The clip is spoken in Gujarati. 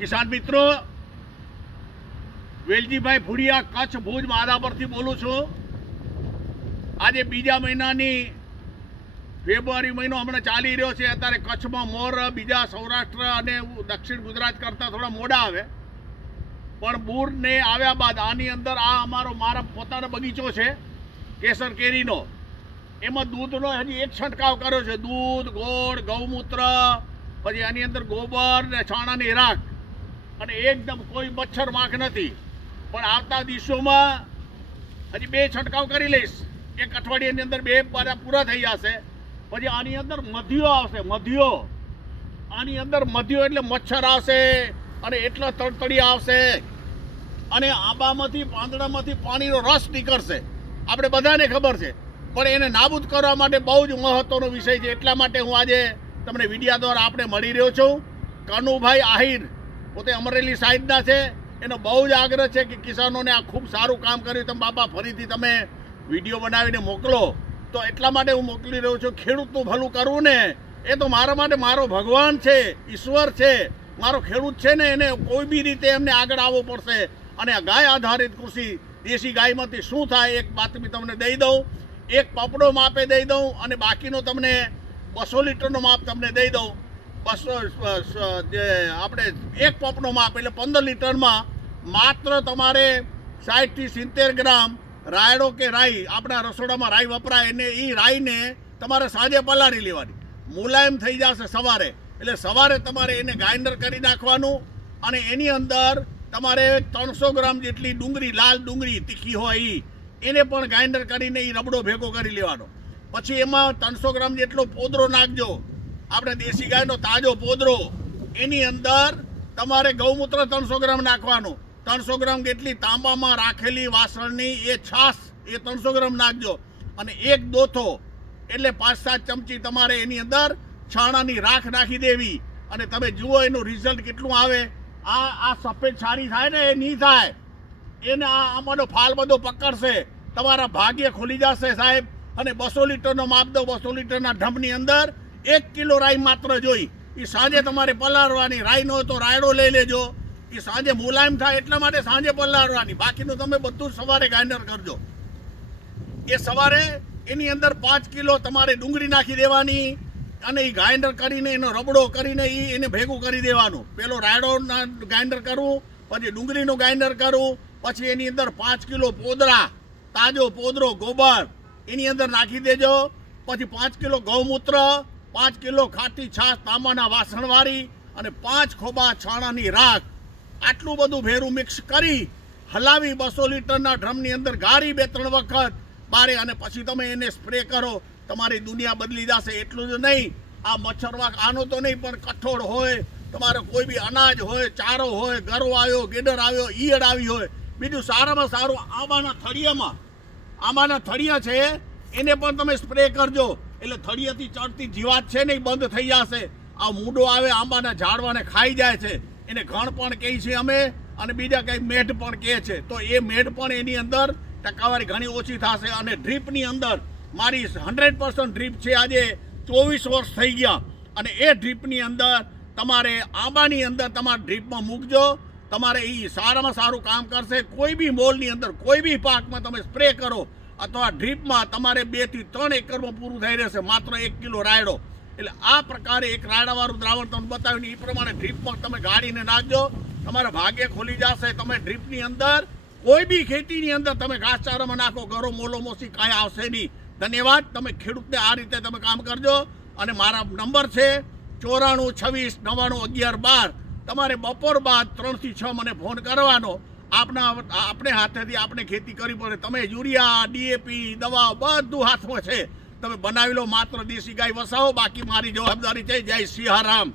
કિસાન મિત્રો, વેલજીભાઈ ફુડિયા, કચ્છ ભુજ મારા પરથી બોલું છું. આજે બીજા મહિનાની ફેબ્રુઆરી મહિનો હમણાં ચાલી રહ્યો છે. અત્યારે કચ્છમાં મોર બીજા સૌરાષ્ટ્ર અને દક્ષિણ ગુજરાત કરતાં થોડા મોડા આવે, પણ બૂરને આવ્યા બાદ આની અંદર આ મારા પોતાનો બગીચો છે કેસર કેરીનો. એમાં દૂધનો હજી એક છંટકાવ કર્યો છે. દૂધ, ગોળ, ગૌમૂત્ર, પછી આની અંદર ગોબર ને છાણાની રાખ, અને એકદમ કોઈ મચ્છર માખ નથી. પણ આવતા દિવસોમાં હજી 2 છંટકાવ કરી લઈશ. એક અઠવાડિયાની અંદર 2 પૂરા થઈ જશે. પછી આની અંદર મધ્યો આવશે. આની અંદર મધ્યો એટલે મચ્છર આવશે અને એટલા તડતડિયા આવશે અને આંબામાંથી પાંદડામાંથી પાણીનો રસ નીકળશે. આપણે બધાને ખબર છે, પણ એને નાબૂદ કરવા માટે બહુ જ મહત્વનો વિષય છે. એટલા માટે હું આજે તમને વિડીયા દ્વારા આપણે મળી રહ્યો છું. કનુભાઈ આહિર પોતે અમરેલી સાઈડના છે. એનો બહુ જ આગ્રહ છે કે કિસાનોને આ ખૂબ સારું કામ કર્યું. તમે બાપા ફરીથી તમે વિડીયો બનાવીને મોકલો. તો એટલા માટે હું મોકલી રહ્યો છું. ખેડૂતનું ભલું કરવું ને એ તો મારા માટે મારો ભગવાન છે, ઈશ્વર છે. મારો ખેડૂત છે ને, એને કોઈ બી રીતે એમને આગળ આવવું પડશે. અને આ ગાય આધારિત કૃષિ, દેશી ગાયમાંથી શું થાય એક બાતમી તમને દઈ દઉં. એક પપડો માપે દઈ દઉં અને બાકીનો તમને 200 લીટરનો માપ તમને દઈ દઉં. 200 જે આપણે એક પપનો માપ એટલે 15 લીટરમાં માત્ર તમારે 60 થી 70 ગ્રામ રાયડો કે રાઈ, આપણા રસોડામાં રાઈ વપરાય, એને એ રાઈને તમારે સાંજે પલાળી લેવાની. મુલાયમ થઈ જશે સવારે. એટલે સવારે તમારે એને ગ્રાઇન્ડર કરી નાખવાનું અને એની અંદર તમારે 300 ગ્રામ જેટલી ડુંગળી, લાલ ડુંગળી તીખી હોય એને પણ ગ્રાઇન્ડર કરીને એ રબડો ભેગો કરી લેવાનો. પછી એમાં 300 ગ્રામ જેટલો પોદરો નાખજો, આપણે દેશી ગાયનો તાજો પોદરો. એની અંદર તમારે ગૌમૂત્ર 300 ગ્રામ નાખવાનું. 300 ગ્રામ જેટલી તાંબામાં રાખેલી વાસણની એ છાશ એ 300 ગ્રામ નાખજો. અને એક દોથો એટલે 5-7 ચમચી તમારે એની અંદર છાણાની રાખ નાખી દેવી. અને તમે જુઓ એનું રિઝલ્ટ કેટલું આવે. આ સફેદ છારી થાય ને, એ નહીં થાય. એને આમાંનો ફાલ બધો પકડશે, તમારા ભાગ્ય ખુલી જશે સાહેબ. અને 200 લીટરનો માપ દો. 200 લીટરના ઢમની અંદર 1 કિલો રાઈ માત્ર જોઈ. એ સાંજે તમારે પલાળવાની. રાઈ ન હોય તો રાયડો લઈ લેજો. એ સાંજે મુલાયમ થાય એટલા માટે સાંજે પલાળવાની. બાકીનું તમે બધું સવારે ગ્રાઇન્ડર કરજો. એ સવારે એની અંદર 5 કિલો તમારે ડુંગળી નાખી દેવાની અને એ ગ્રાઇન્ડર કરીને એનો રબડો કરીને એને ભેગું કરી દેવાનું. પેલો રાયડો ગ્રાઇન્ડર કરવું, પછી ડુંગળીનું ગ્રાઇન્ડર કરવું, પછી એની અંદર 5 કિલો પોદરા, તાજો પોદરો, ગોબર એની અંદર નાખી દેજો. પછી 5 કિલો ગૌમૂત્ર, 5 કિલો ખાટી છાશ તાંબાના વાસણવાળી અને 5 ખોબા છાણાની રાખ. આટલું બધું ભેરું મિક્સ કરી હલાવી 200 લીટરના ડ્રમની અંદર ગાળી 2-3 વખત બારે અને પછી તમે એને સ્પ્રે કરો. તમારી દુનિયા બદલી જશે. એટલું જ નહીં, આ મચ્છરવાક આનો તો નહીં, પણ કઠોળ હોય, તમારે કોઈ બી અનાજ હોય, ચારો હોય, ગરો આવ્યો, ગેડર આવ્યો, ઈયળ આવી હોય, બીજું સારામાં સારું આંબાના થળિયા છે એને પણ તમે સ્પ્રે કરજો. એટલે થળિયાથી ચડતી જીવાત છે ને એ બંધ થઈ જશે. આ મૂંડો આવે આંબાના ઝાડવાને ખાઈ જાય છે, એને ઘણ પણ કહે છે અમે, અને બીજા કંઈ મેઢ પણ કહે છે. તો એ મેઢ પણ એની અંદર ટકાવારી ઘણી ઓછી થશે. અને ડ્રીપની અંદર મારી 100% ડ્રીપ છે. આજે 24 વર્ષ થઈ ગયા. અને એ ડ્રીપની અંદર તમારે આંબાની અંદર તમારા ડ્રીપમાં મૂકજો. તમારે એ સારામાં સારું કામ કરશે. કોઈ બી મોલની અંદર કોઈ બી પાકમાં તમે સ્પ્રે કરો અથવા ડ્રીપમાં તમારે 2 થી 3 એકરમાં પૂરું થઈ રહેશે. માત્ર 1 કિલો રાયડો. એટલે આ પ્રકારે એક રાયડાવાળું દ્રાવણ તમને બતાવ્યું એ પ્રમાણે ડ્રીપમાં તમે ગાળીને નાખજો. તમારા ભાગ્ય ખોલી જશે. તમે ડ્રીપની અંદર કોઈ બી ખેતીની અંદર તમે ઘાસચારામાં નાખો, ગરો મોલો મોસી કાંઈ આવશે નહીં. ધન્યવાદ. તમે ખેડૂતને આ રીતે તમે કામ કરજો. અને મારા નંબર છે 94 26 99 11 12. તમારે બપોર બાદ 3 થી 6 મને ફોન કરવાનો. આપણે હાથેથી આપણે ખેતી કરવી પડે. તમે યુરિયા, ડીએપી, દવા બધું હાથમાં છે. તમે બનાવી લો. માત્ર દેશી ગાય વસાવો. બાકી મારી જવાબદારી છે. જય સિંહારામ.